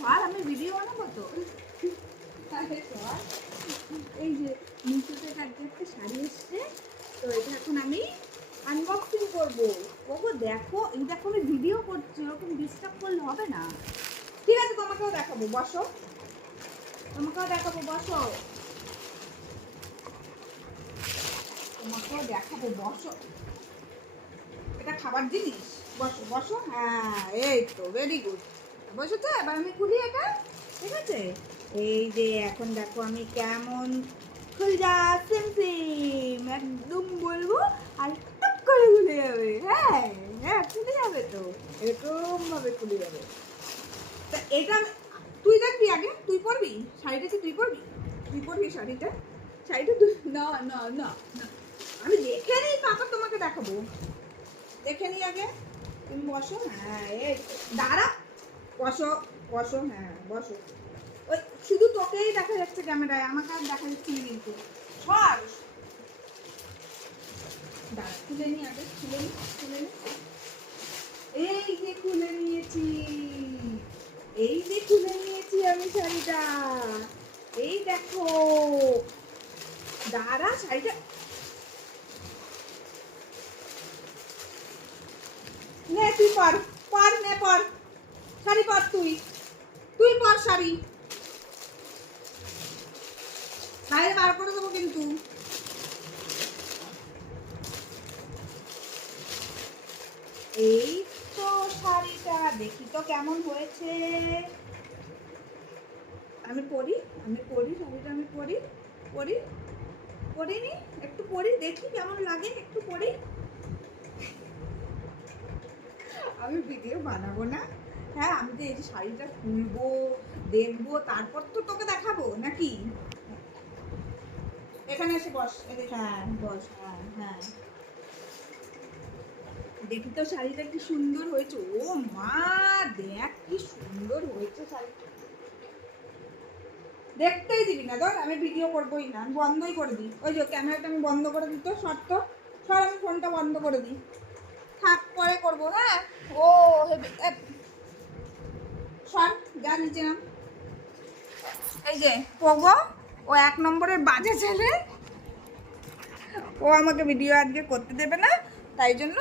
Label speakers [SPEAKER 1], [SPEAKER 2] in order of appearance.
[SPEAKER 1] সর আমি ভিডিও বানাবো তো। এই যে নিচু থেকে একটা শাড়ি এসছে, তো এটা এখন আমি আনবক্সিং করব। ওগো, দেখো, এই দেখো আমি ভিডিও করছি, ওরকম ডিস্টার্ব করলে হবে না। ঠিক আছে, তোমাকেও দেখাবো, বসো। তোমাকেও দেখাবো, বসো। তোমাকেও দেখাবো, বসো। এটা খাবার জিনিস? বসো বসো। হ্যাঁ এই তো ভেরি গুড বসেছো এবার আমি খুলি এটা, ঠিক আছে? এই যে এখন দেখো আমি কেমন খুল যা সিম সিম, একদম বলব, আর টুক করে খুলে যাবে হ্যাঁ হ্যাঁ খুলে যাবে তো এরকম ভাবে খুলে যাবে। তা এটা তুই দেখবি আগে, তুই পরবি? শাড়িটা কি তুই পরবি? তুই পরবি শাড়িটা? শাড়িটা তুই, না না না না। আমি দেখে নিই, তারপর তোমাকে দেখাবো। দেখে নিই আগে? তুমি বসো হ্যাঁ এই দাঁড়া বসো বসো হ্যাঁ বসো। ওই শুধু তোকেই দেখা যাচ্ছে ক্যামেরায়, আমাকে আর দেখা যাচ্ছে না কিন্তু। সর। দাঁড়া, খুলে নি আগে, খুলে খুলে নি। এই যে খুলে নিয়েছি, এই যে খুলে নিয়েছি আমি শাড়িটা। এই দেখো। দাঁড়া, শাড়িটা নে তুই পর পর, নে পর। শাড়ি পর তুই। তুই পর শাড়ি। বাইরে বার করে দেবো কিন্তু। এই তো শাড়িটা, দেখি তো কেমন হয়েছে। আমি পরি আমি পরি, শাড়িটা আমি পরি পরি, পরিনি, একটু পরি, দেখি কেমন লাগে, একটু পরি। আমি ভিডিও বানাবো না। হ্যাঁ আমি তো এই যে শাড়িটা খুলবো দেখব তারপর তো তোকে দেখাবো নাকি? এখানে এসে বস হ্যাঁ বস হ্যাঁ হ্যাঁ। দেখি তো শাড়িটা কি সুন্দর হয়েছে। ও মা দেখ কি সুন্দর হয়েছে শাড়িটা। দেখতেই দিবি না ধর আমি ভিডিও করবোই না আমি বন্ধই করে দিই। ওই যে ক্যামেরাটা আমি বন্ধ করে দিত শর্ত সর আমি ফোনটা বন্ধ করে দিই। থাক পরে করব হ্যাঁ? ও হেবি এ, সর যা নিচে নাম এই যে পোগো ও এক বাজে ছেলে। ও আমাকে ভিডিও আজকে করতে দেবে না, তাই জন্য